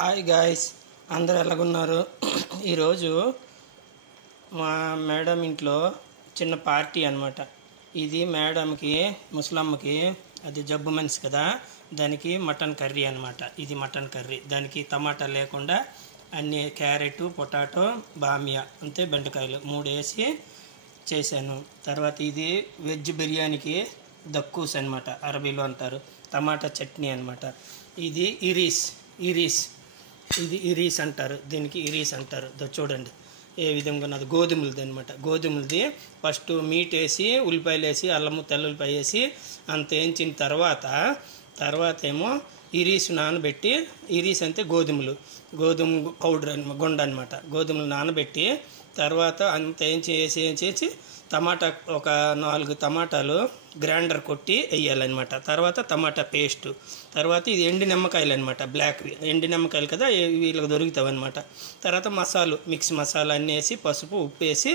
Hi guys, అందరూ ఎలాగున్నారు? ఈరోజు మా మేడం ఇంట్లో చిన్న పార్టీ అనమాట. ఇది మేడంకి, ముసలమ్మకి అది జబ్బు మనిషి కదా, దానికి మటన్ కర్రీ అనమాట. ఇది మటన్ కర్రీ, దానికి టమాటా లేకుండా అన్ని క్యారెట్, పొటాటో, బామియా అంతే బెండకాయలు 3 వేసి చేశాను. తర్వాత ఇది వెజ్ బిర్యానీకి దక్కూస్ అనమాట, అరబీలో అంటారు. టమాటా చట్నీ అనమాట. ఇది ఇరీస్ ఇది ఇరీస్ అంటారు, దీనికి ఇరీస్ అంటారు. చూడండి ఏ విధంగా ఉన్నది. గోధుమలది అనమాట. గోధుమలది ఫస్ట్ మీట్ వేసి, ఉల్లిపాయలు వేసి, అల్లము తెల్లుల్లిపాయ వేసి అంత వేయించిన తర్వాత ఏమో ఇరీస్ నానబెట్టి, ఇరీస్ అంటే గోధుమ పౌడర్ గుండ అనమాట. గోధుమలు నానబెట్టి తర్వాత అంత వేసి టమాటా ఒక 4 టమాటాలు గ్రైండర్ కొట్టి వేయాలన్నమాట. తర్వాత టమాటా పేస్ట్, తర్వాత ఇది ఎండి నిమ్మకాయలు అనమాట, బ్లాక్ ఎండి నిమ్మకాయలు కదా, వీళ్ళకి దొరుకుతాయి అనమాట. తర్వాత మిక్స్ మసాలా అన్నీ వేసి, పసుపు, ఉప్పు వేసి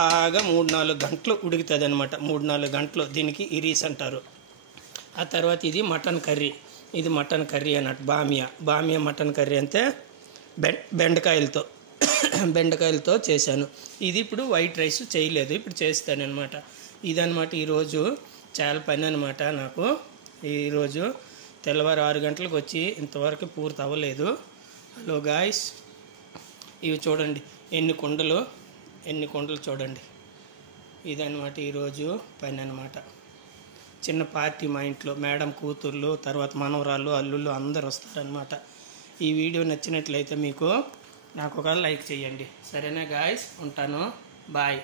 బాగా 3-4 గంటలు ఉడుకుతుంది అనమాట. 3-4 గంటలు. దీనికి ఇరీస్ అంటారు. ఆ తర్వాత ఇది మటన్ కర్రీ. ఇది మటన్ కర్రీ అన్నట్టు. బామియా మటన్ కర్రీ అంటే బెండకాయలతో చేశాను. ఇది ఇప్పుడు వైట్ రైస్ చేయలేదు, ఇప్పుడు చేస్తాను అనమాట. ఇదనమాట ఈరోజు చాలా పని అనమాట నాకు. ఈరోజు తెల్లవారు 6 గంటలకు వచ్చి ఇంతవరకు పూర్తి అవ్వలేదు. హలో గాయ్స్, ఇవి చూడండి ఎన్ని కుండలు చూడండి. ఇదనమాట ఈరోజు పని అనమాట. చిన్న పార్టీ మా ఇంట్లో. మేడం కూతుర్లు, తర్వాత మనవరాళ్ళు, అల్లుళ్ళు అందరు వస్తారనమాట. ఈ వీడియో నచ్చినట్లయితే మీకు నాకు ఒక లైక్ చేయండి. సరేనా గాయ్స్, ఉంటాను. బాయ్.